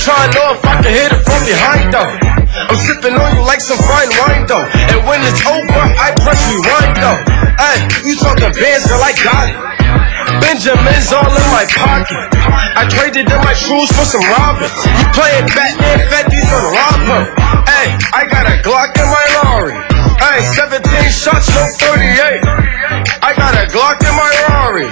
trying to know if I can hit it from behind though. I'm sipping on you like some fine wine though. And when it's over, I press rewind though. Hey, you talking bands, girl, I got it. Benjamin's all in my pocket. I traded in my shoes for some robbers. You playing Batman, Fetty's on robber. Hey, I got a Glock in my Rari. Hey, 17 shots, no 38. I got a Glock in my Rari.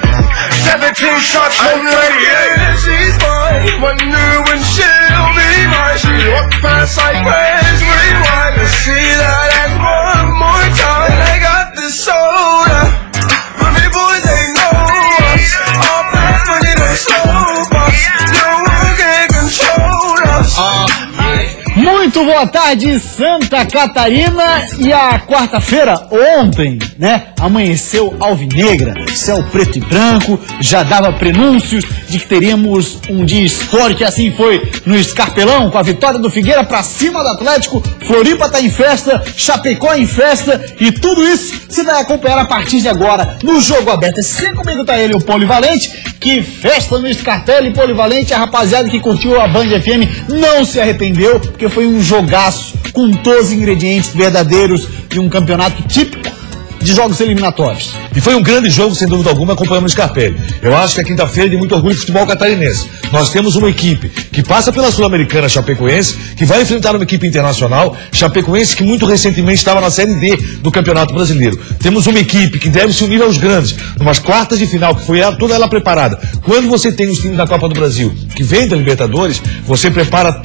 17 shots, no 38. She's mine, wonder when she'll be mine. She walk past sideways, rewind to see that and one more time. And I got this soda. For me boys, they know us. All bad money, no slow us. No one can control us. Muito boa tarde, Santa Catarina. E a quarta-feira, ontem, né, amanheceu alvinegra, céu preto e branco, já dava prenúncios de que teríamos um dia histórico, e assim foi no Scarpelão, com a vitória do Figueira pra cima do Atlético. Floripa tá em festa, Chapecó em festa, e tudo isso você vai acompanhar a partir de agora no Jogo Aberto. Sempre comigo tá ele, o Polivalente. Que festa no Scarpelli, Polivalente. A rapaziada que curtiu a Band FM não se arrependeu, porque foi um jogaço com todos os ingredientes verdadeiros de um campeonato típico de jogos eliminatórios. E foi um grande jogo, sem dúvida alguma, acompanhamos o Scarpelli. Eu acho que a quinta-feira é de muito orgulho do futebol catarinense. Nós temos uma equipe que passa pela Sul-Americana Chapecoense, que vai enfrentar uma equipe internacional, Chapecoense, que muito recentemente estava na Série D do Campeonato Brasileiro. Temos uma equipe que deve se unir aos grandes, numas quartas de final, que foi toda ela preparada. Quando você tem os times da Copa do Brasil, que vem da Libertadores, você prepara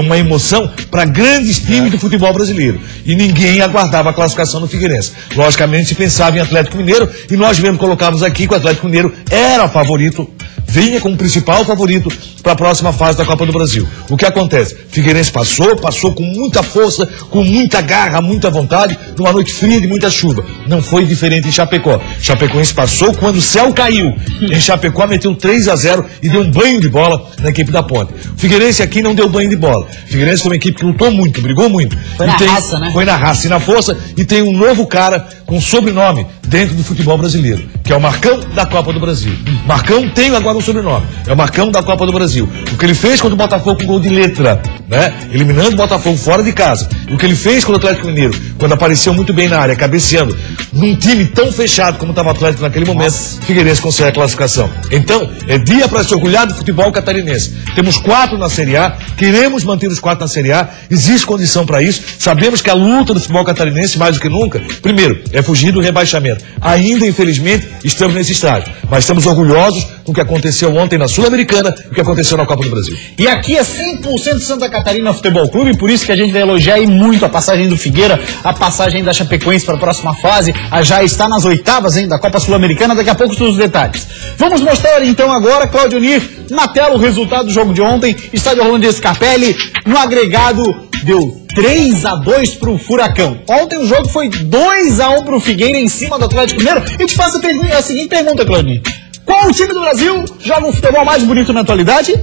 uma emoção para grandes times do futebol brasileiro. E ninguém aguardava a classificação do Figueirense. Logicamente se pensava em Atlético Mineiro, e nós mesmo colocávamos aqui que o Atlético Mineiro era favorito, vinha como principal favorito para a próxima fase da Copa do Brasil. O que acontece? Figueirense passou com muita força, com muita garra, muita vontade, numa noite fria de muita chuva. Não foi diferente em Chapecó. Chapecoense passou quando o céu caiu. Em Chapecó meteu 3-0 e deu um banho de bola na equipe da Ponte. O Figueirense aqui não deu banho de bola. O Figueirense foi uma equipe que lutou muito, brigou muito. Foi na raça, né? Foi na raça e na força, e tem um novo cara com sobrenome dentro do futebol brasileiro, que é o Marcão da Copa do Brasil. Marcão tem agora um sobrenome, é o Marcão da Copa do Brasil. O que ele fez contra o Botafogo com gol de letra, né? Eliminando o Botafogo fora de casa. E o que ele fez contra o Atlético Mineiro, quando apareceu muito bem na área, cabeceando, num time tão fechado como estava o Atlético naquele momento, Figueirense consegue a classificação. Então, é dia para se orgulhar do futebol catarinense. Temos 4 na Série A, queremos manter os 4 na Série A, existe condição para isso. Sabemos que a luta do futebol catarinense, mais do que nunca, primeiro, é fugir do rebaixamento. Ainda, infelizmente, estamos nesse estágio, mas estamos orgulhosos do que aconteceu ontem na Sul-Americana e o que aconteceu na Copa do Brasil. E aqui é 100% Santa Catarina Futebol Clube, por isso que a gente vai elogiar aí muito a passagem do Figueira, a passagem da Chapecoense para a próxima fase, já está nas oitavas ainda da Copa Sul-Americana, daqui a pouco todos os detalhes. Vamos mostrar então agora, Claudio Nir, na tela o resultado do jogo de ontem. Estádio Orlando Scarpelli, no agregado deu 3-2 pro Furacão. Ontem o jogo foi 2-1 pro Figueira em cima do Atlético Mineiro. E te faço a seguinte pergunta, Claudio Nir. Qual o time do Brasil joga um futebol mais bonito na atualidade?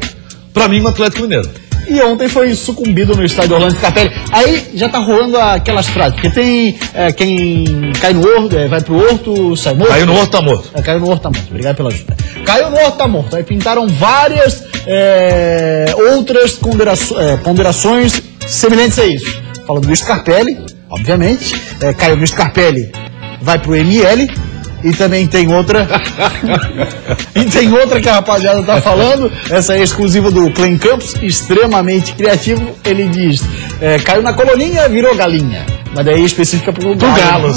Pra mim, o Atlético Mineiro. E ontem foi sucumbido no estádio Orlando Scarpelli. Aí já tá rolando aquelas frases, porque tem quem cai no horto, vai pro horto, sai morto. Caiu no horto, tá morto. Caiu no horto, tá morto. Obrigado pela ajuda. Caiu no horto, tá morto. Aí pintaram várias outras ponderações semelhantes a isso. Falando do Scarpelli, obviamente. Caiu no Scarpelli, vai pro ML. E também tem outra. E tem outra que a rapaziada tá falando. Essa é exclusiva do Clem Campos, extremamente criativo. Ele diz: caiu na coloninha, virou galinha. Mas daí específica pro Galo.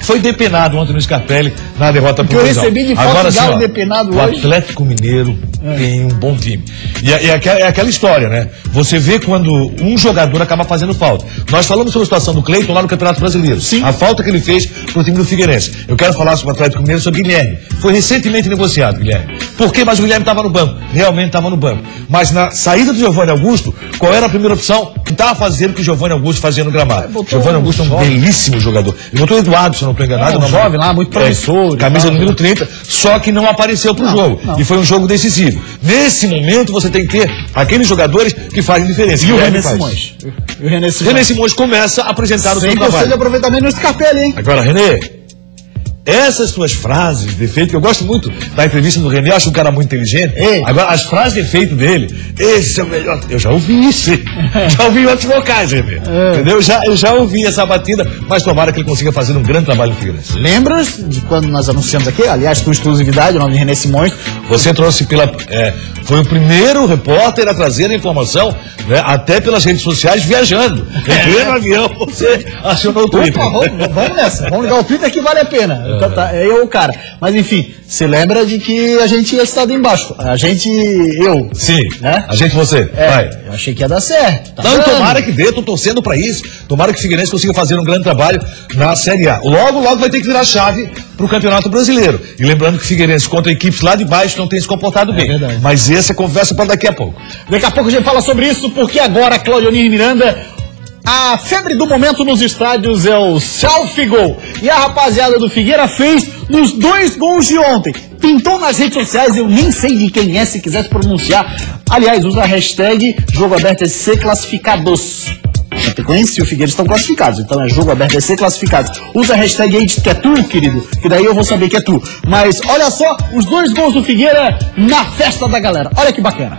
Foi depenado ontem no Scarpelli na derrota pro Galo. Que eu recebi de foto do Galo depenado o hoje. O Atlético Mineiro tem um bom time. E é aquela história, né? Você vê quando um jogador acaba fazendo falta. Nós falamos sobre a situação do Cleiton lá no Campeonato Brasileiro. Sim. A falta que ele fez pro time do Figueirense. Eu quero falar sobre o Atlético Mineiro, sobre o Guilherme. Foi recentemente negociado, Guilherme. Por quê? Mas o Guilherme estava no banco. Realmente estava no banco. Mas na saída do Giovanni Augusto, qual era a primeira opção? Que estava fazendo o que o Giovanni Augusto fazia no gramado. Giovanni Augusto é um belíssimo jogador. Ele botou o Eduardo, se eu não estou enganado. Um jovem lá, muito promissor. Camisa número 30, só que não apareceu pro jogo. Não. E foi um jogo decisivo. Nesse momento, você tem que ter aqueles jogadores que fazem diferença. E o René Simões. O René Simões começa a apresentar o seu trabalho. Sem você de aproveitamento no Scarpelli, hein? Agora, René, essas suas frases de efeito, que eu gosto muito da entrevista do René, eu acho um cara muito inteligente. Agora, as frases de efeito dele, esse é o melhor. Eu já ouvi isso, já ouvi outros vocais, René. Entendeu? Eu já ouvi essa batida, mas tomara que ele consiga fazer um grande trabalho no Figueirense. Lembra de quando nós anunciamos aqui, aliás, com exclusividade, o nome de René Simões? Você trouxe foi o primeiro repórter a trazer a informação, né, até pelas redes sociais, viajando. Em pleno avião, você acionou o Twitter. Vamos nessa, vamos ligar o Twitter que vale a pena. Então, tá, eu, cara. Mas enfim, você lembra de que a gente ia estar embaixo. Eu. Sim, né? A gente, você. Vai. Eu achei que ia dar certo. Tá não, dando. Tomara que dê, tô torcendo pra isso. Tomara que o Figueirense consiga fazer um grande trabalho na Série A. Logo vai ter que virar chave pro Campeonato Brasileiro. E lembrando que o Figueirense contra equipes lá de baixo não tem se comportado bem. Verdade. Mas essa é conversa para daqui a pouco. Daqui a pouco a gente fala sobre isso, porque agora, Claudionir Miranda, a febre do momento nos estádios é o selfie gol. E a rapaziada do Figueira fez nos 2 gols de ontem. Pintou nas redes sociais, eu nem sei de quem é, se quiser se pronunciar. Aliás, usa a hashtag Jogo Aberto SC Classificados. Chapecoense e o Figueirense estão classificados, então é Jogo Aberto SC Classificados. Usa a hashtag aí que é tu, querido, que daí eu vou saber que é tu. Mas olha só, os 2 gols do Figueira na festa da galera. Olha que bacana.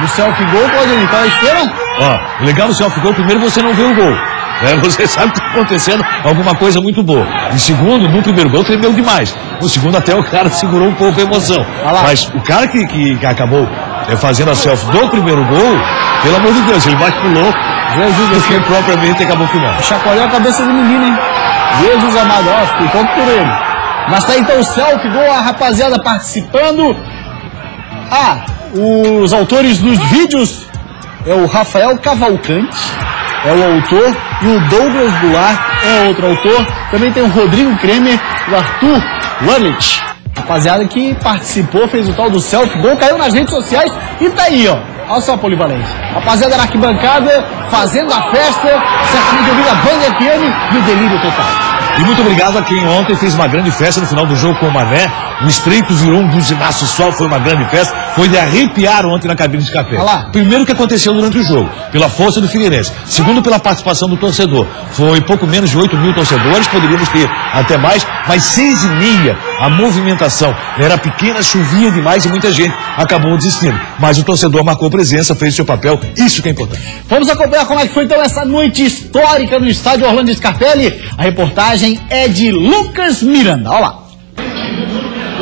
No selfie gol, pode ir, tá esperando? O legal do selfie gol, primeiro você não vê o gol. Né? Você sabe que está acontecendo alguma coisa muito boa. E segundo, no primeiro gol tremeu demais. No segundo até o cara segurou um pouco a emoção. Mas o cara que acabou fazendo a selfie do primeiro gol, pelo amor de Deus, ele mais pulou do que propriamente acabou filmando. Chacoalhou a cabeça do menino, hein? Jesus amado, ficou por ele. Mas tá então o selfie gol, a rapaziada participando. Os autores dos vídeos é o Rafael Cavalcante, é o autor, e o Douglas Goulart é outro autor. Também tem o Rodrigo Kremer e o Arthur Wurlich. Rapaziada que participou, fez o tal do selfie gol, caiu nas redes sociais e tá aí, ó. Olha só a polivalência. Rapaziada na arquibancada, fazendo a festa, certamente ouvindo a Band FM e o delírio total. E muito obrigado a quem ontem fez uma grande festa no final do jogo com o Mané. O Estreitos virou um buzinaço só, foi uma grande festa. Foi de arrepiar ontem na cabine de Capela. Primeiro, o que aconteceu durante o jogo, pela força do Figueirense. Segundo, pela participação do torcedor. Foi pouco menos de 8 mil torcedores, poderíamos ter até mais, mas 6,5 a movimentação. Era pequena, chovia demais e muita gente acabou desistindo. Mas o torcedor marcou presença, fez seu papel, isso que é importante. Vamos acompanhar como é que foi então essa noite histórica no estádio Orlando Scarpelli. A reportagem é de Lucas Miranda. Olha lá.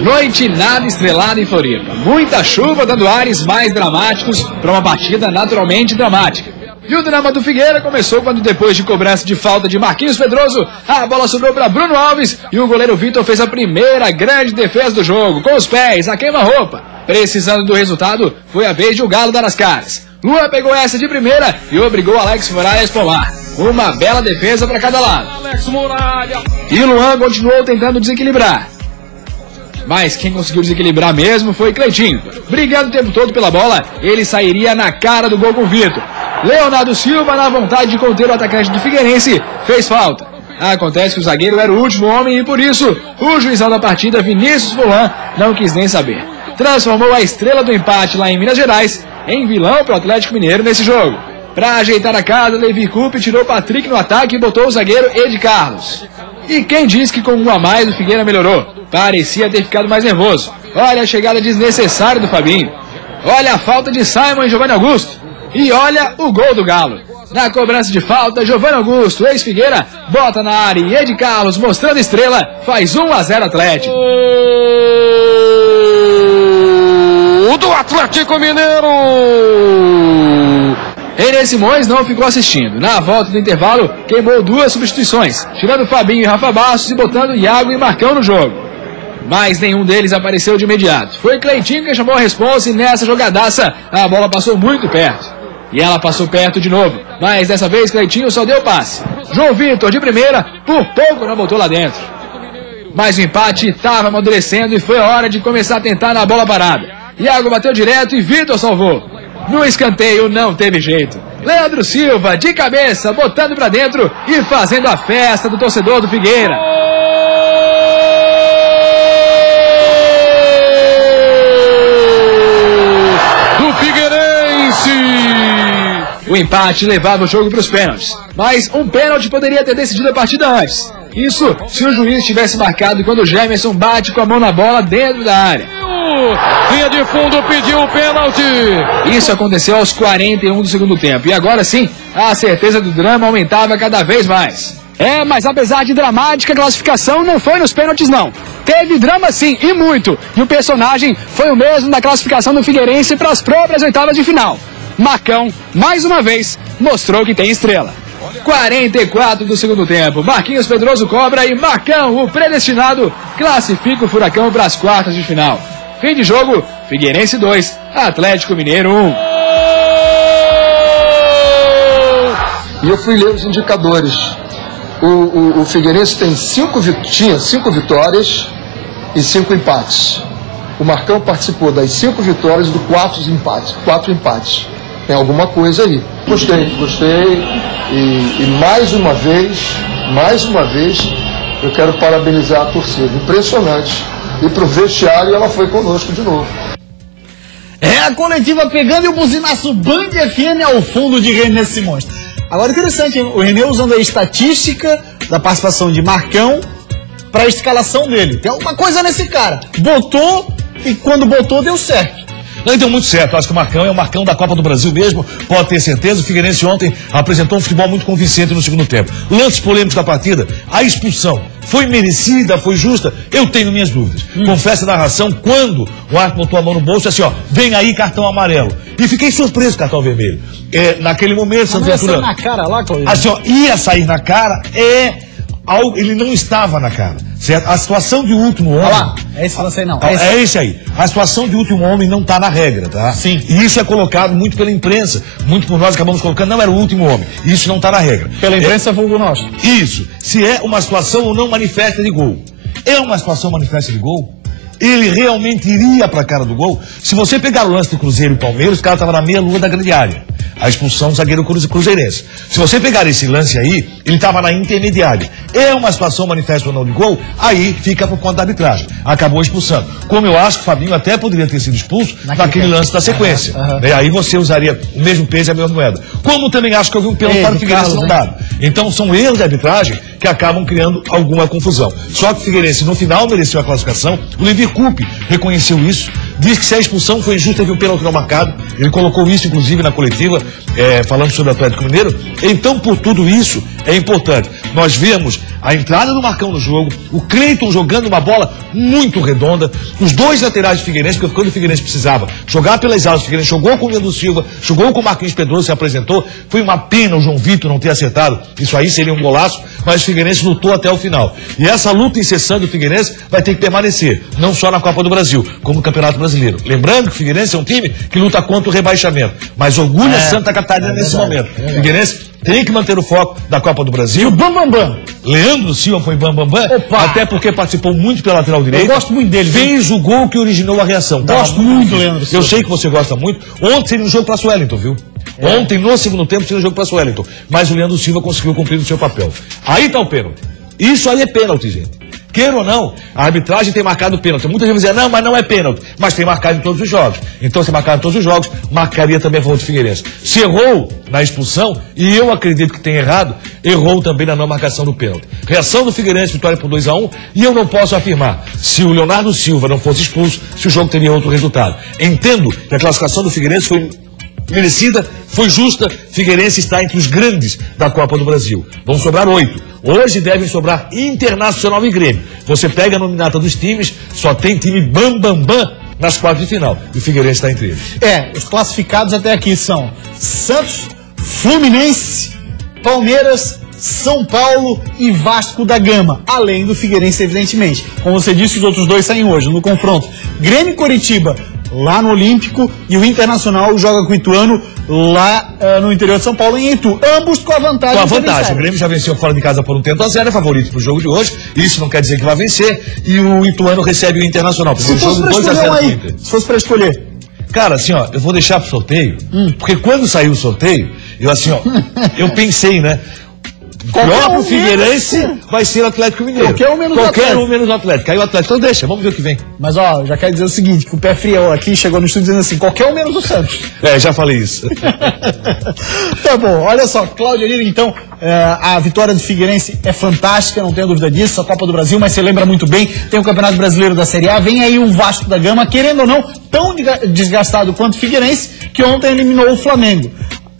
Noite nada estrelada em Floripa. Muita chuva dando ares mais dramáticos para uma partida naturalmente dramática. E o drama do Figueira começou quando, depois de cobrança de falta de Marquinhos Pedroso, a bola sobrou para Bruno Alves e o goleiro Vitor fez a primeira grande defesa do jogo, com os pés, a queima-roupa. Precisando do resultado, foi a vez de o Galo dar as caras. Luan pegou essa de primeira e obrigou Alex Muralha a espomar. Uma bela defesa para cada lado. E Luan continuou tentando desequilibrar. Mas quem conseguiu desequilibrar mesmo foi Cleitinho. Brigando o tempo todo pela bola, ele sairia na cara do gol com o Vitor. Leonardo Silva, na vontade de conter o atacante do Figueirense, fez falta. Acontece que o zagueiro era o último homem e por isso o juizão da partida, Vinícius Fulan, não quis nem saber. Transformou a estrela do empate lá em Minas Gerais em vilão para o Atlético Mineiro nesse jogo. Para ajeitar a casa, Levi Coupe tirou Patrick no ataque e botou o zagueiro Ed Carlos. E quem diz que com um a mais o Figueira melhorou? Parecia ter ficado mais nervoso. Olha a chegada desnecessária do Fabinho. Olha a falta de Simon e Giovanni Augusto. E olha o gol do Galo. Na cobrança de falta, Giovanni Augusto, ex-Figueira, bota na área e Ed Carlos, mostrando estrela, faz 1-0 Atlético. O do Atlético Mineiro! René Simões não ficou assistindo. Na volta do intervalo, queimou 2 substituições, tirando Fabinho e Rafa Bastos e botando Iago e Marcão no jogo. Mas nenhum deles apareceu de imediato. Foi Cleitinho quem chamou a responsa e nessa jogadaça a bola passou muito perto. E ela passou perto de novo, mas dessa vez Cleitinho só deu passe. João Vitor de primeira, por pouco não botou lá dentro. Mas o empate estava amadurecendo e foi a hora de começar a tentar na bola parada. Iago bateu direto e Vitor salvou. No escanteio não teve jeito. Leandro Silva, de cabeça, botando pra dentro e fazendo a festa do torcedor do Figueira. Do Figueirense! O empate levava o jogo para os pênaltis, mas um pênalti poderia ter decidido a partida antes. Isso se o juiz tivesse marcado quando o Gemerson bate com a mão na bola dentro da área. Linha de fundo pediu o pênalti. Isso aconteceu aos 41 do segundo tempo. E agora sim, a certeza do drama aumentava cada vez mais. Mas apesar de dramática, a classificação não foi nos pênaltis, não. Teve drama sim, e muito. E o personagem foi o mesmo da classificação do Figueirense para as próprias oitavas de final. Marcão, mais uma vez, mostrou que tem estrela. 44 do segundo tempo. Marquinhos Pedroso cobra e Marcão, o predestinado, classifica o Furacão para as quartas de final. Fim de jogo, Figueirense 2, Atlético Mineiro 1. E eu fui ler os indicadores. O Figueirense tinha 5 vitórias e 5 empates. O Marcão participou das 5 vitórias e do 4 empates. Tem alguma coisa aí. Gostei. E mais uma vez, eu quero parabenizar a torcida. Impressionante. E pro vestiário ela foi conosco de novo. A coletiva pegando e o buzinaço Band FM ao fundo de René Simões. Agora interessante, hein? O René usando a estatística da participação de Marcão para a escalação dele. Tem alguma coisa nesse cara. Botou e quando botou deu certo. Não deu muito certo, acho que o Marcão é o Marcão da Copa do Brasil mesmo, pode ter certeza. O Figueirense ontem apresentou um futebol muito convincente no segundo tempo. Lances polêmicos da partida, a expulsão, foi merecida, foi justa? Eu tenho minhas dúvidas. Confesso a narração, quando o árbitro botou a mão no bolso, assim, ó, vem aí cartão amarelo. E fiquei surpreso com o cartão vermelho. Naquele momento, Santo Ventura, na cara lá, assim, ó, ia sair na cara, ele não estava na cara, certo? A situação de último homem... Olha lá, é esse lance aí não. É esse aí. A situação de último homem não está na regra, tá? Sim. E isso é colocado muito pela imprensa, muito por nós acabamos colocando, não era o último homem. Isso não está na regra. Pela imprensa, vulgo nosso. Isso. Se é uma situação ou não manifesta de gol. É uma situação manifesta de gol? Ele realmente iria para a cara do gol? Se você pegar o lance do Cruzeiro e Palmeiras, o cara estava na meia-lua da grande área. A expulsão do zagueiro cruzeirense. Se você pegar esse lance aí, ele estava na intermediária. É uma situação manifesta ou não de gol? Aí fica por conta da arbitragem. Acabou expulsando. Como eu acho que o Fabinho até poderia ter sido expulso naquele lance da sequência. Aí você usaria o mesmo peso e a mesma moeda. Como também acho que houve um pênalti para o Figueirense não dado. Então são erros de arbitragem que acabam criando alguma confusão. Só que o Figueirense no final mereceu a classificação. O Levi Coupe reconheceu isso. Diz que se a expulsão foi injusta, teve um pênalti não marcado. Ele colocou isso, inclusive, na coletiva, falando sobre o Atlético Mineiro. Então, por tudo isso, é importante. Nós vemos a entrada do Marcão no jogo, o Cleiton jogando uma bola muito redonda, os dois laterais de Figueirense, porque quando o Figueirense precisava jogar pelas alas, o Figueirense jogou com o Leandro Silva, jogou com o Marquinhos Pedroso, se apresentou. Foi uma pena o João Vitor não ter acertado. Isso aí seria um golaço, mas o Figueirense lutou até o final. E essa luta incessante do Figueirense vai ter que permanecer, não só na Copa do Brasil, como no Campeonato Brasileiro. Lembrando que o Figueirense é um time que luta contra o rebaixamento, mas orgulha Santa Catarina nesse momento. O Figueirense tem que manter o foco da Copa do Brasil. E o Bambambam. Leandro Silva foi Bambambam, até porque participou muito pela lateral direita. Eu gosto muito dele. Fez o gol que originou a reação. Gosto muito do Leandro Silva. Eu sei que você gosta muito. Ontem seria um jogo para o Wellington, viu? Ontem, no segundo tempo, seria um jogo para o Wellington. Mas o Leandro Silva conseguiu cumprir o seu papel. Aí tá o pênalti. Isso aí é pênalti, gente. Queira ou não, a arbitragem tem marcado pênalti. Muita gente vai dizer, não, mas não é pênalti. Mas tem marcado em todos os jogos. Então, se marcar em todos os jogos, marcaria também a favor do Figueirense. Se errou na expulsão, e eu acredito que tem errado, errou também na não marcação do pênalti. Reação do Figueirense, vitória por 2-1, e eu não posso afirmar, se o Leonardo Silva não fosse expulso, se o jogo teria outro resultado. Entendo que a classificação do Figueirense foi merecida, foi justa. Figueirense está entre os grandes da Copa do Brasil. Vão sobrar 8. Hoje devem sobrar Internacional e Grêmio. Você pega a nominata dos times, só tem time bam nas quartas de final. E o Figueirense está entre eles. Os classificados até aqui são Santos, Fluminense, Palmeiras, São Paulo e Vasco da Gama. Além do Figueirense, evidentemente. Como você disse, os outros dois saem hoje no confronto. Grêmio e Coritiba lá no Olímpico, e o Internacional joga com o Ituano lá no interior de São Paulo, em Itu. Ambos com a vantagem. Com a vantagem. O Grêmio já venceu fora de casa por 1-0, é favorito pro jogo de hoje. Isso não quer dizer que vai vencer. E o Ituano recebe o Internacional. Se fosse pra escolher aí, se fosse pra escolher. Cara, assim, ó, eu vou deixar pro sorteio, porque quando saiu o sorteio, eu pensei, né? O próprio Figueirense vai ser o Atlético Mineiro. Qualquer um menos o Atlético. Caiu o Atlético. Então deixa, vamos ver o que vem. Mas ó, já quero dizer o seguinte, que o pé frio aqui chegou no estúdio dizendo assim, qualquer um menos o Santos. Já falei isso. Tá bom, olha só, Cláudio Lira, então, a vitória do Figueirense é fantástica, não tenho dúvida disso, a Copa do Brasil, mas você lembra muito bem, tem o Campeonato Brasileiro da Série A, vem aí o Vasco da Gama, querendo ou não, tão desgastado quanto o Figueirense, que ontem eliminou o Flamengo.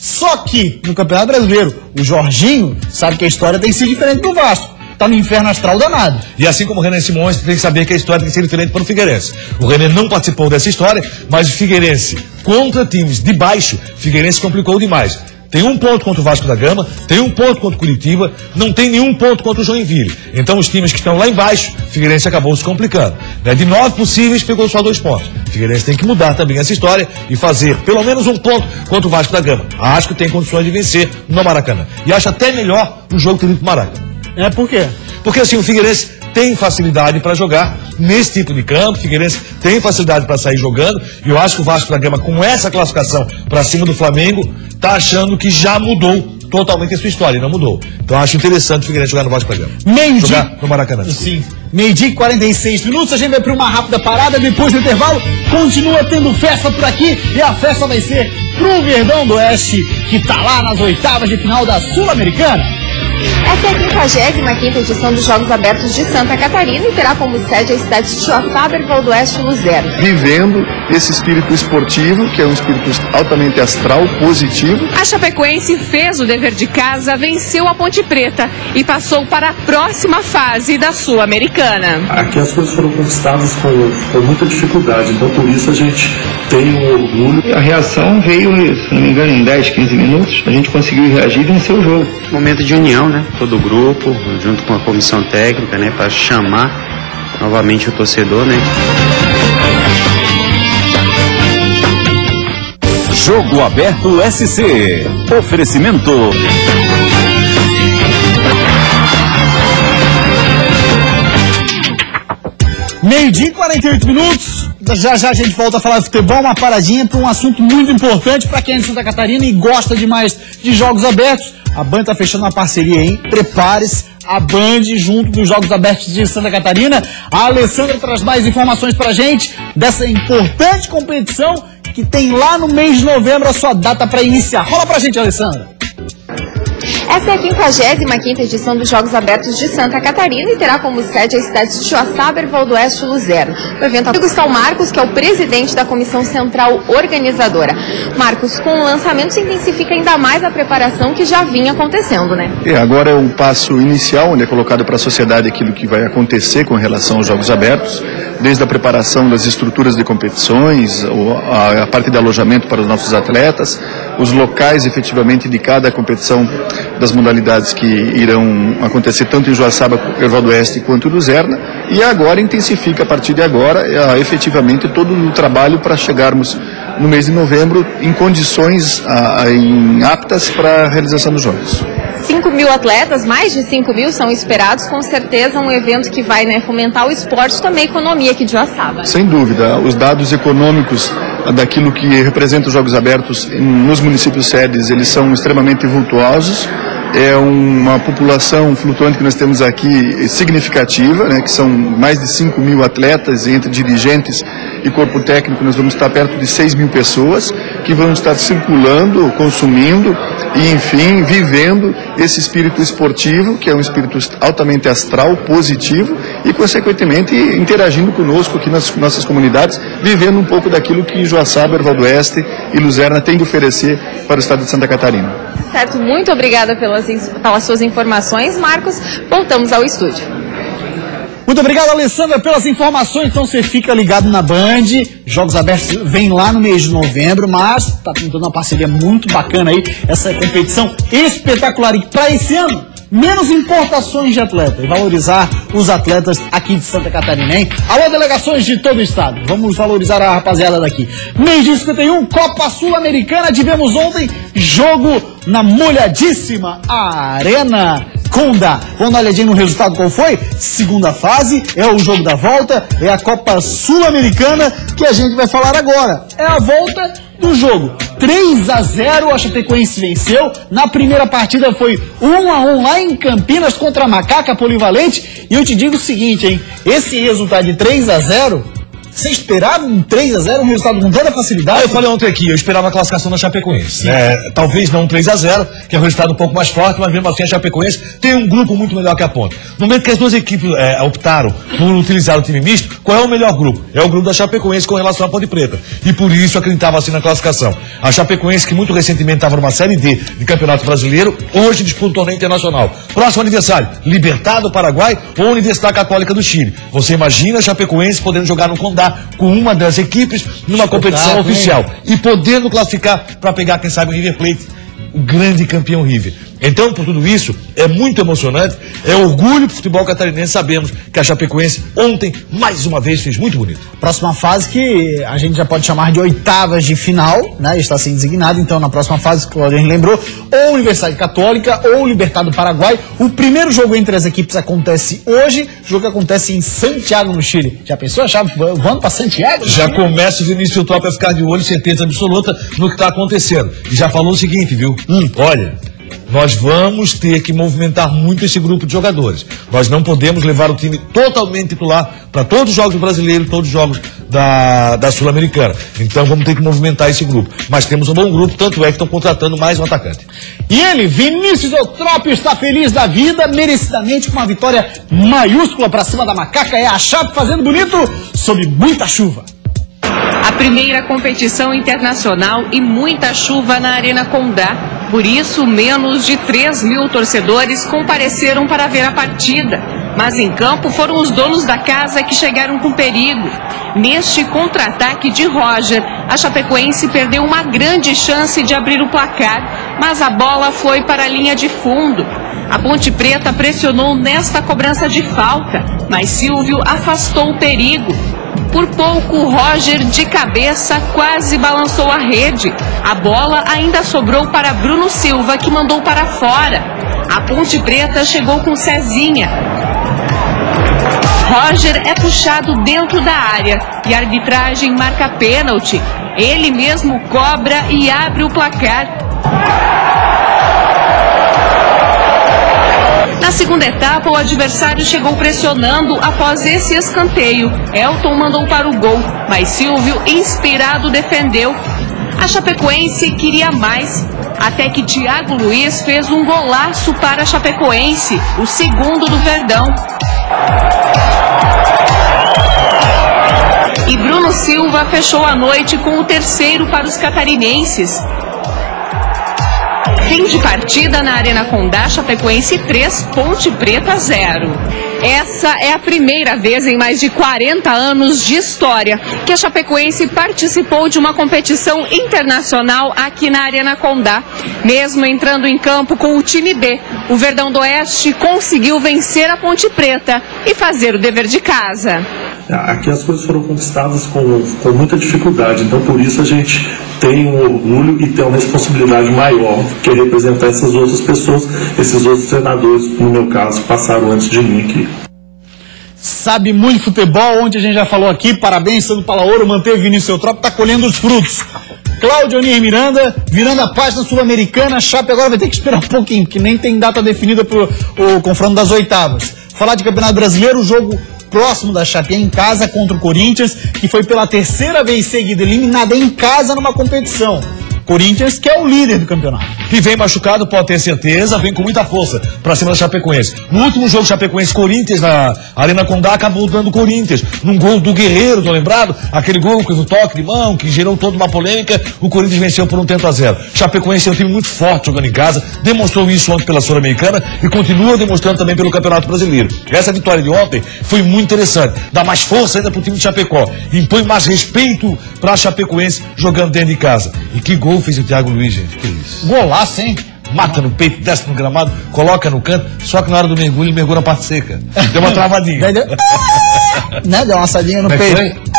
Só que, no Campeonato Brasileiro, o Jorginho sabe que a história tem sido diferente do Vasco. Tá no inferno astral danado. E assim como o René Simões, tem que saber que a história tem que ser diferente para o Figueirense. O René não participou dessa história, mas o Figueirense, contra times de baixo, o Figueirense complicou demais. Tem 1 ponto contra o Vasco da Gama, tem 1 ponto contra o Curitiba, não tem nenhum ponto contra o Joinville. Então os times que estão lá embaixo, o Figueirense acabou se complicando. De 9 possíveis, pegou só 2 pontos. O Figueirense tem que mudar também essa história e fazer pelo menos 1 ponto contra o Vasco da Gama. Acho que tem condições de vencer no Maracanã. E acho até melhor o jogo ter ido pro Maracanã. Por quê? Porque assim, o Figueirense tem facilidade para jogar nesse tipo de campo, o Figueirense tem facilidade para sair jogando, e eu acho que o Vasco da Gama, com essa classificação para cima do Flamengo, tá achando que já mudou totalmente a sua história, e não mudou. Então eu acho interessante o Figueirense jogar no Vasco da Gama. Jogar no Maracanã. Sim. 12h46, a gente vai para uma rápida parada, depois do intervalo, continua tendo festa por aqui, e a festa vai ser pro Verdão do Oeste, que tá lá nas oitavas de final da Sul-Americana. Essa é a 55ª edição dos Jogos Abertos de Santa Catarina e terá como sede a cidade de Joaçaba, Valdoeste, Luzerna. Vivendo esse espírito esportivo, que é um espírito altamente astral, positivo. A Chapecoense fez o dever de casa, venceu a Ponte Preta e passou para a próxima fase da Sul-Americana. Aqui as coisas foram conquistadas com muita dificuldade, então por isso a gente tem um orgulho. A reação veio, se não me engano, em 10, 15 minutos. A gente conseguiu reagir e vencer o jogo. Momento de união, né? Todo o grupo, junto com a comissão técnica, né? Para chamar novamente o torcedor, né? Jogo Aberto SC. Oferecimento. Meio-dia e 48 minutos. Já a gente volta a falar de futebol, uma paradinha para um assunto muito importante para quem é de Santa Catarina e gosta demais de jogos abertos. A Band tá fechando uma parceria, hein? Prepare-se, a Band junto dos Jogos Abertos de Santa Catarina. A Alessandra traz mais informações pra gente dessa importante competição que tem lá no mês de novembro a sua data para iniciar. Rola pra gente, Alessandra. Essa é a 55ª edição dos Jogos Abertos de Santa Catarina e terá como sede a cidade de Joaçaba, Valdoeste, Luzerna. No evento está o Marcos, que é o presidente da comissão central organizadora. Marcos, com o lançamento se intensifica ainda mais a preparação que já vinha acontecendo, né? Agora é um passo inicial, onde é colocado para a sociedade aquilo que vai acontecer com relação aos Jogos Abertos, desde a preparação das estruturas de competições, a parte de alojamento para os nossos atletas, os locais efetivamente de cada competição das modalidades que irão acontecer tanto em Joaçaba, Valdoeste quanto em Luzerna, e agora intensifica a partir de agora efetivamente todo o trabalho para chegarmos no mês de novembro em condições aptas para a realização dos Jogos. 5.000 atletas, mais de 5.000 são esperados, com certeza um evento que vai fomentar o esporte e também a economia aqui de Joaçaba. Sem dúvida, os dados econômicos daquilo que representa os Jogos Abertos nos municípios sedes, eles são extremamente vultuosos. É uma população flutuante que nós temos aqui significativa, né, que são mais de 5.000 atletas, entre dirigentes e corpo técnico. Nós vamos estar perto de 6.000 pessoas que vão estar circulando, consumindo e, enfim, vivendo esse espírito esportivo, que é um espírito altamente astral, positivo e, consequentemente, interagindo conosco aqui nas nossas comunidades, vivendo um pouco daquilo que Joaçaba, Valdoeste e Luzerna têm de oferecer para o estado de Santa Catarina. Certo, muito obrigada pelas suas informações, Marcos. Voltamos ao estúdio. Muito obrigado, Alessandra, pelas informações. Então você fica ligado na Band. Jogos Abertos vem lá no mês de novembro, mas está tentando uma parceria muito bacana aí, essa competição espetacular. E para esse ano menos importações de atletas e valorizar os atletas aqui de Santa Catarina, hein? Alô, delegações de todo o estado, vamos valorizar a rapaziada daqui. Mês de 51, Copa Sul-Americana, tivemos ontem jogo na molhadíssima Arena Condá. Vamos dar uma olhadinha no resultado, qual foi? Segunda fase, é o jogo da volta, é a Copa Sul-Americana que a gente vai falar agora. É a volta do jogo. 3-0, a Chapecoense venceu. Na primeira partida foi 1-1 lá em Campinas contra a Macaca Polivalente. E eu te digo o seguinte, hein? Esse resultado de 3-0... Você esperava um 3-0, um resultado com toda facilidade? Eu falei ontem aqui, eu esperava a classificação da Chapecoense. Talvez não um 3-0, que é um resultado um pouco mais forte, mas mesmo assim a Chapecoense tem um grupo muito melhor que a Ponte. No momento que as duas equipes optaram por utilizar o time misto, qual é o melhor grupo? É o grupo da Chapecoense com relação à Ponte Preta. E por isso acreditava assim na classificação. A Chapecoense, que muito recentemente estava numa Série D de Campeonato Brasileiro, hoje disputa um torneio internacional. Próximo aniversário, Libertad do Paraguai ou Universidade Católica do Chile. Você imagina a Chapecoense podendo jogar no Condá com uma das equipes numa competição oficial e podendo classificar para pegar, quem sabe, o River Plate, o grande campeão River. Então, por tudo isso, é muito emocionante, é orgulho pro futebol catarinense. Sabemos que a Chapecoense ontem, mais uma vez, fez muito bonito. Próxima fase que a gente já pode chamar de oitavas de final, né? Está assim designado, então na próxima fase, que a gente lembrou, ou Universidade Católica ou Libertad do Paraguai. O primeiro jogo entre as equipes acontece hoje, o jogo acontece em Santiago, no Chile. Já pensou a chave voando para Santiago? Já começa o Vinícius Top a ficar de olho, certeza absoluta no que está acontecendo. E já falou o seguinte, viu? Olha, nós vamos ter que movimentar muito esse grupo de jogadores. Nós não podemos levar o time totalmente titular para todos os jogos brasileiros, todos os jogos da Sul-Americana. Então vamos ter que movimentar esse grupo. Mas temos um bom grupo, tanto é que estão contratando mais um atacante. E ele, Vinícius Eutrópio, está feliz da vida, merecidamente com uma vitória maiúscula para cima da Macaca. É a Chape fazendo bonito sob muita chuva. A primeira competição internacional e muita chuva na Arena Condá. Por isso, menos de 3.000 torcedores compareceram para ver a partida. Mas em campo foram os donos da casa que chegaram com perigo. Neste contra-ataque de Roger, a Chapecoense perdeu uma grande chance de abrir o placar, mas a bola foi para a linha de fundo. A Ponte Preta pressionou nesta cobrança de falta, mas Silvio afastou o perigo. Por pouco, Roger, de cabeça, quase balançou a rede. A bola ainda sobrou para Bruno Silva, que mandou para fora. A Ponte Preta chegou com Cezinha. Roger é puxado dentro da área e a arbitragem marca pênalti. Ele mesmo cobra e abre o placar. Na segunda etapa, o adversário chegou pressionando após esse escanteio. Elton mandou para o gol, mas Silvio, inspirado, defendeu. A Chapecoense queria mais, até que Thiago Luiz fez um golaço para a Chapecoense, o segundo do Verdão. E Bruno Silva fechou a noite com o terceiro para os catarinenses. Fim de partida na Arena Condá, Chapecoense 3, Ponte Preta 0. Essa é a primeira vez em mais de 40 anos de história que a Chapecoense participou de uma competição internacional aqui na Arena Condá. Mesmo entrando em campo com o time B, o Verdão do Oeste conseguiu vencer a Ponte Preta e fazer o dever de casa. Aqui as coisas foram conquistadas com muita dificuldade, então por isso a gente tem um orgulho e tem uma responsabilidade maior, que é representar essas outras pessoas, esses outros treinadores, no meu caso, passaram antes de mim aqui. Sabe muito de futebol, onde a gente já falou aqui, parabéns, Sandro Palaoro, manteve Vinícius Eutrópio, está colhendo os frutos. Cláudio Onir Miranda, virando a página sul-americana, Chape agora vai ter que esperar um pouquinho, porque nem tem data definida para o confronto das oitavas. Falar de Campeonato Brasileiro, o jogo próximo da Chape em casa contra o Corinthians, que foi pela terceira vez seguida eliminada em casa numa competição. Corinthians, que é o líder do campeonato. E vem machucado, pode ter certeza, vem com muita força pra cima da Chapecoense. No último jogo, Chapecoense-Corinthians, na Arena Condá, acabou dando o Corinthians. Num gol do Guerreiro, tô lembrado? Aquele gol com o toque de mão, que gerou toda uma polêmica, o Corinthians venceu por 1-0. Chapecoense é um time muito forte jogando em casa, demonstrou isso ontem pela Sul-Americana e continua demonstrando também pelo Campeonato Brasileiro. Essa vitória de ontem foi muito interessante, dá mais força ainda pro time de Chapecó, impõe mais respeito pra Chapecoense jogando dentro de casa. E que gol fez o Thiago Luiz, gente, que isso? Golaço, hein? mata no peito, desce no gramado, coloca no canto, só que na hora do mergulho ele mergulha na parte seca. Deu uma travadinha. Deu uma assadinha no peito.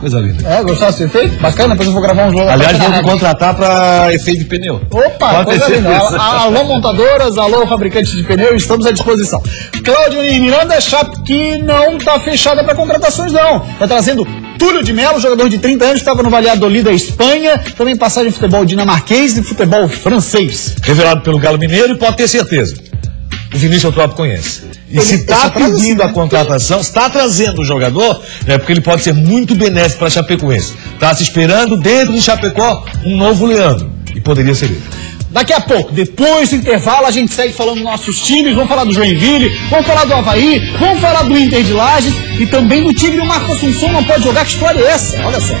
Coisa linda. Gostou desse efeito? Bacana, depois eu vou gravar um jogo. Aliás, vou me contratar para efeito de pneu. Opa, coisa linda. Alô, montadoras, alô, fabricantes de pneu, estamos à disposição. Cláudio Miranda, Chape que não está fechada para contratações, não. Está trazendo Túlio de Mello, jogador de 30 anos, estava no Valladolid da Espanha, também passagem de futebol dinamarquês e futebol francês. Revelado pelo Galo Mineiro, e pode ter certeza. O Vinícius Eutrópio conhece. E se está pedindo a contratação, está trazendo o jogador, é porque ele pode ser muito benéfico para a Chapecoense. Está se esperando dentro de Chapecó um novo Leandro. E poderia ser ele. Daqui a pouco, depois do intervalo, a gente segue falando dos nossos times, vamos falar do Joinville, vamos falar do Avaí, vamos falar do Inter de Lages e também do Tigre. O Marcos Assunção não pode jogar, que história é essa? Olha só.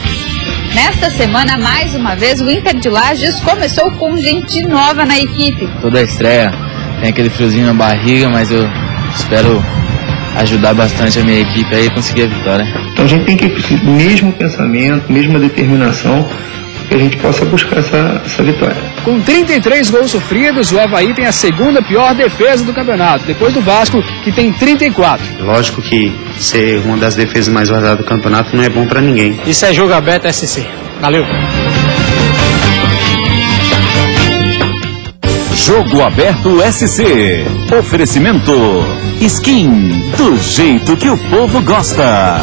Nesta semana, mais uma vez, o Inter de Lages começou com gente nova na equipe. Toda a estreia tem aquele friozinho na barriga, mas eu espero ajudar bastante a minha equipe aí a conseguir a vitória. Então a gente tem que ir com o mesmo pensamento, mesma determinação, que a gente possa buscar essa vitória. Com 33 gols sofridos, o Avaí tem a segunda pior defesa do campeonato, depois do Vasco, que tem 34. Lógico que ser uma das defesas mais vazadas do campeonato não é bom pra ninguém. Isso é Jogo Aberto SC. Valeu! Jogo Aberto SC. Oferecimento Skin, do jeito que o povo gosta.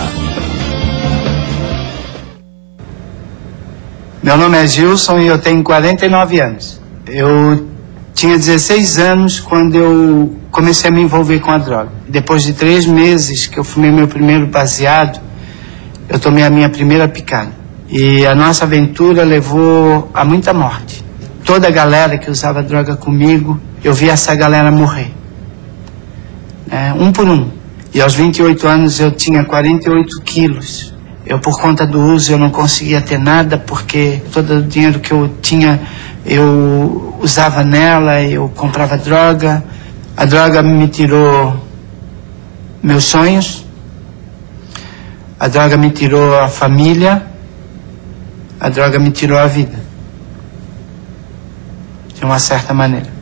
Meu nome é Gilson e eu tenho 49 anos. Eu tinha 16 anos quando eu comecei a me envolver com a droga. Depois de 3 meses que eu fumei meu primeiro baseado, eu tomei a minha primeira picada. E a nossa aventura levou a muita morte. Toda a galera que usava droga comigo, eu vi essa galera morrer. Um por um. E aos 28 anos eu tinha 48 quilos. Eu, por conta do uso, eu não conseguia ter nada, porque todo o dinheiro que eu tinha, eu usava nela, eu comprava droga. A droga me tirou meus sonhos. A droga me tirou a família. A droga me tirou a vida. De uma certa maneira.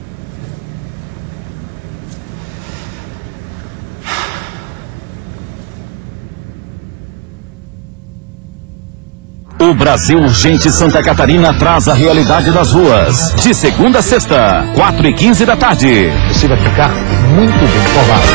O Brasil Urgente Santa Catarina traz a realidade das ruas. De segunda a sexta, 4h15 da tarde. Você vai ficar muito bem informado.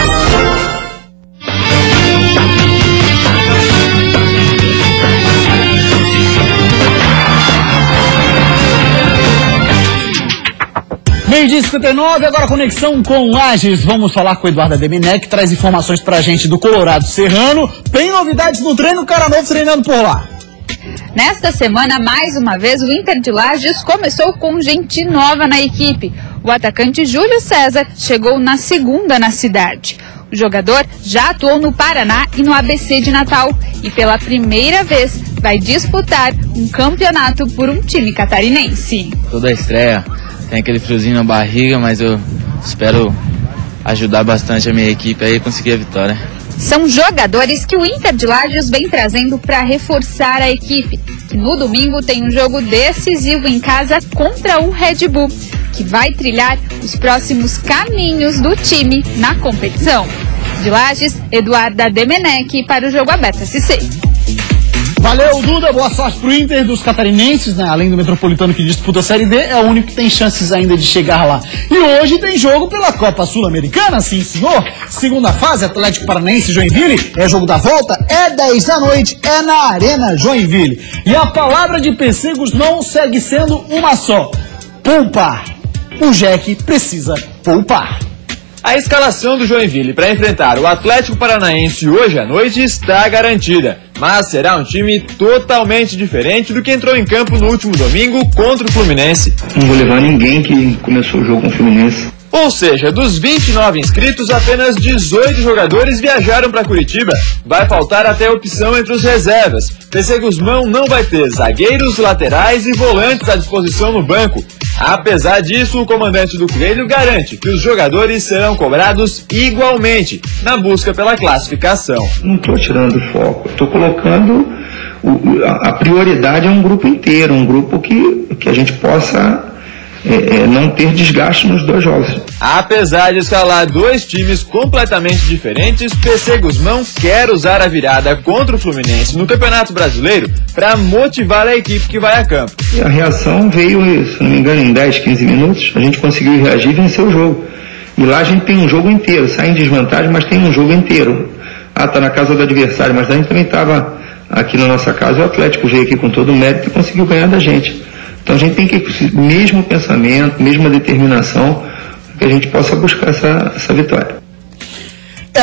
Meio-dia 59, agora conexão com Lages. Vamos falar com o Eduardo Demenek, que traz informações pra gente do Colorado Serrano. Tem novidades no treino, cara novo treinando por lá. Nesta semana, mais uma vez, o Inter de Lages começou com gente nova na equipe. O atacante Júlio César chegou na segunda na cidade. O jogador já atuou no Paraná e no ABC de Natal e pela primeira vez vai disputar um campeonato por um time catarinense. Toda a estreia tem aquele friozinho na barriga, mas eu espero ajudar bastante a minha equipe aí a conseguir a vitória. São jogadores que o Inter de Lages vem trazendo para reforçar a equipe, que no domingo tem um jogo decisivo em casa contra o Red Bull, que vai trilhar os próximos caminhos do time na competição. De Lages, Eduarda Demenek para o Jogo Aberto SC. Valeu, Duda, boa sorte pro Inter dos catarinenses, né? Além do Metropolitano que disputa a Série D, é o único que tem chances ainda de chegar lá. E hoje tem jogo pela Copa Sul-Americana, sim senhor. Segunda fase, Atlético Paranaense Joinville, é jogo da volta, é 10 da noite, é na Arena Joinville. E a palavra de PC Guzmão segue sendo uma só: poupar. O Jack precisa poupar. A escalação do Joinville para enfrentar o Atlético Paranaense hoje à noite está garantida, mas será um time totalmente diferente do que entrou em campo no último domingo contra o Fluminense. Não vou levar ninguém que começou o jogo com o Fluminense. Ou seja, dos 29 inscritos, apenas 18 jogadores viajaram para Curitiba. Vai faltar até a opção entre os reservas. PC Guzmão não vai ter zagueiros, laterais e volantes à disposição no banco. Apesar disso, o comandante do Coelho garante que os jogadores serão cobrados igualmente na busca pela classificação. Não estou tirando o foco, estou colocando a prioridade é um grupo inteiro, um grupo que a gente possa não ter desgaste nos 2 jogos. Apesar de escalar 2 times completamente diferentes, PC Guzmão quer usar a virada contra o Fluminense no Campeonato Brasileiro para motivar a equipe que vai a campo. E a reação veio, se não me engano, em 10, 15 minutos, a gente conseguiu reagir e vencer o jogo. E lá a gente tem um jogo inteiro, sai em desvantagem, mas tem um jogo inteiro. Tá na casa do adversário, mas a gente também estava aqui na nossa casa, o Atlético veio aqui com todo o mérito e conseguiu ganhar da gente. Então a gente tem que, mesmo pensamento, mesma determinação, que a gente possa buscar essa vitória.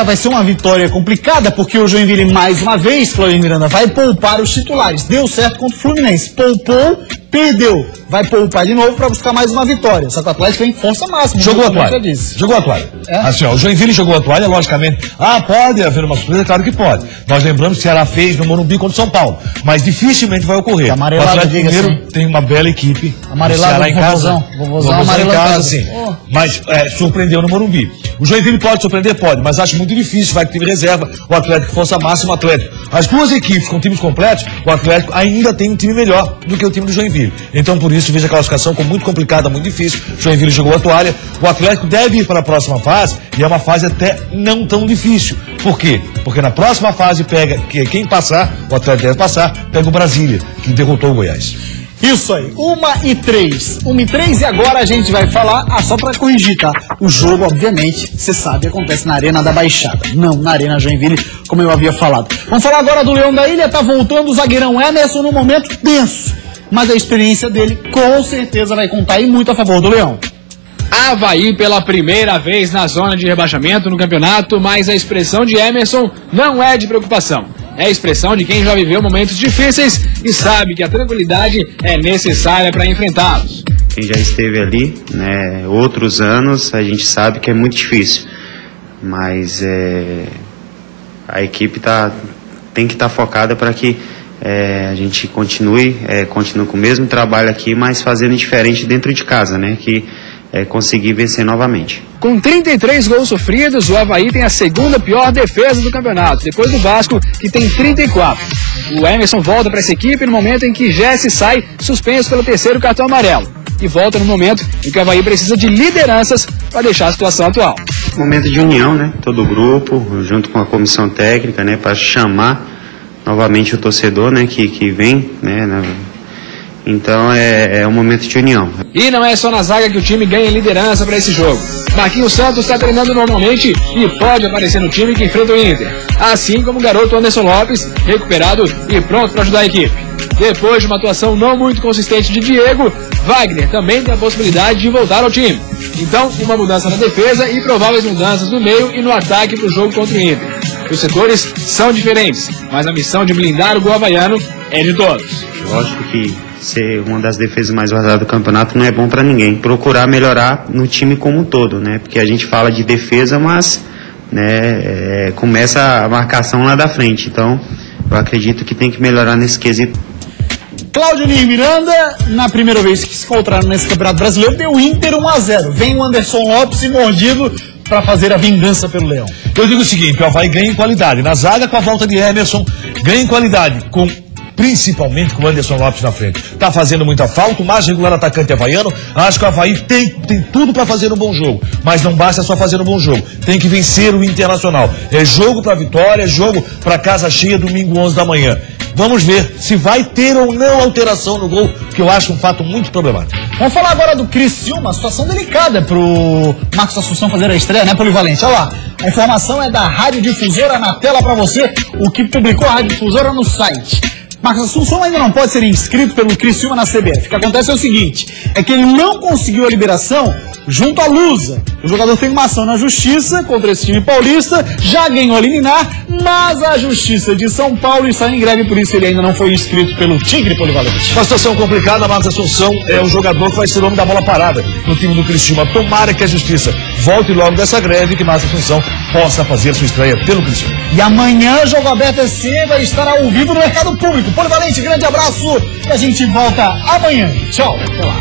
Vai ser uma vitória complicada, porque o Joinville, mais uma vez, Claudio Miranda, vai poupar os titulares. Deu certo contra o Fluminense. Poupou, perdeu. Vai poupar de novo para buscar mais uma vitória. Só que o Atlético vem em força máxima. Jogou a toalha. Jogou a toalha. Assim, o Joinville jogou a toalha, logicamente. Pode haver uma surpresa? Claro que pode. Nós lembramos que o Ceará fez no Morumbi contra o São Paulo. Mas dificilmente vai ocorrer. O Atlético primeiro tem uma bela equipe. Amarelado, Ceará em casa. Vovôzão em casa, sim. Mas surpreendeu no Morumbi. O Joinville pode surpreender? Pode, mas acho muito difícil, vai que time reserva, o Atlético força máxima, o Atlético. As 2 equipes com times completos, o Atlético ainda tem um time melhor do que o time do Joinville. Então por isso vejo a classificação como muito complicada, muito difícil. O Joinville jogou a toalha, o Atlético deve ir para a próxima fase, e é uma fase até não tão difícil. Por quê? Porque na próxima fase pega, quem passar, o Atlético deve passar, pega o Brasília, que derrotou o Goiás. Isso aí, 1h03. 1h03 e agora a gente vai falar, só pra corrigir, tá? O jogo, obviamente, você sabe, acontece na Arena da Baixada, não na Arena Joinville, como eu havia falado. Vamos falar agora do Leão da Ilha, tá voltando o zagueirão Emerson num momento tenso, mas a experiência dele com certeza vai contar e muito a favor do Leão. Avaí pela primeira vez na zona de rebaixamento no campeonato, mas a expressão de Emerson não é de preocupação. É a expressão de quem já viveu momentos difíceis e sabe que a tranquilidade é necessária para enfrentá-los. Quem já esteve ali, né, outros anos, a gente sabe que é muito difícil. Mas a equipe tem que estar focada para que a gente continue com o mesmo trabalho aqui, mas fazendo diferente dentro de casa, né? Que conseguir vencer novamente. Com 33 gols sofridos, o Avaí tem a 2ª pior defesa do campeonato, depois do Vasco, que tem 34. O Emerson volta para essa equipe no momento em que Jesse sai suspenso pelo 3º cartão amarelo. E volta no momento em que o Avaí precisa de lideranças para deixar a situação atual. Momento de união, né? Todo o grupo, junto com a comissão técnica, né? Para chamar novamente o torcedor, né? Que vem, né? Então é um momento de união. E não é só na zaga que o time ganha liderança para esse jogo. Marquinhos Santos está treinando normalmente e pode aparecer no time que enfrenta o Inter. Assim como o garoto Anderson Lopes, recuperado e pronto para ajudar a equipe. Depois de uma atuação não muito consistente de Diego, Wagner também tem a possibilidade de voltar ao time. Então, uma mudança na defesa e prováveis mudanças no meio e no ataque para o jogo contra o Inter. Os setores são diferentes, mas a missão de blindar o gol havaiano é de todos. Lógico que ser uma das defesas mais vazadas do campeonato não é bom para ninguém. Procurar melhorar no time como um todo, né? Porque a gente fala de defesa, mas começa a marcação lá da frente. Então, eu acredito que tem que melhorar nesse quesito. Cláudio Miranda, na primeira vez que se encontraram nesse Campeonato Brasileiro, deu Inter 1-0. Vem o Anderson Lopes e mordido para fazer a vingança pelo Leão. Eu digo o seguinte, o Avaí ganha em qualidade. Na zaga, com a volta de Emerson, ganha em qualidade, principalmente com o Anderson Lopes na frente. Tá fazendo muita falta, o mais regular atacante havaiano. Acho que o Avaí tem tudo para fazer um bom jogo, mas não basta só fazer um bom jogo, tem que vencer o Internacional. É jogo para vitória, é jogo para casa cheia domingo 11 da manhã. Vamos ver se vai ter ou não alteração no gol, que eu acho um fato muito problemático. Vamos falar agora do Criciúma, uma situação delicada pro Marcos Assunção fazer a estreia, né, Polivalente? Olha lá, a informação é da Rádio Difusora na tela para você, o que publicou a Rádio Difusora no site. Marcos Assunção ainda não pode ser inscrito pelo Criciúma na CBF. O que acontece é o seguinte, é que ele não conseguiu a liberação junto à Lusa. O jogador tem uma ação na justiça contra esse time paulista, já ganhou a liminar, mas a justiça de São Paulo está em greve, por isso ele ainda não foi inscrito pelo Tigre Polivalente. Uma situação complicada, Marcos Assunção é o jogador que vai ser o homem da bola parada no time do Criciúma. Tomara que a justiça volte logo dessa greve e que Marcos Assunção possa fazer sua estreia pelo Criciúma. E amanhã, Jogo Aberto SC vai estar ao vivo no Mercado Público. Polivalente, grande abraço e a gente volta amanhã. Tchau, até lá.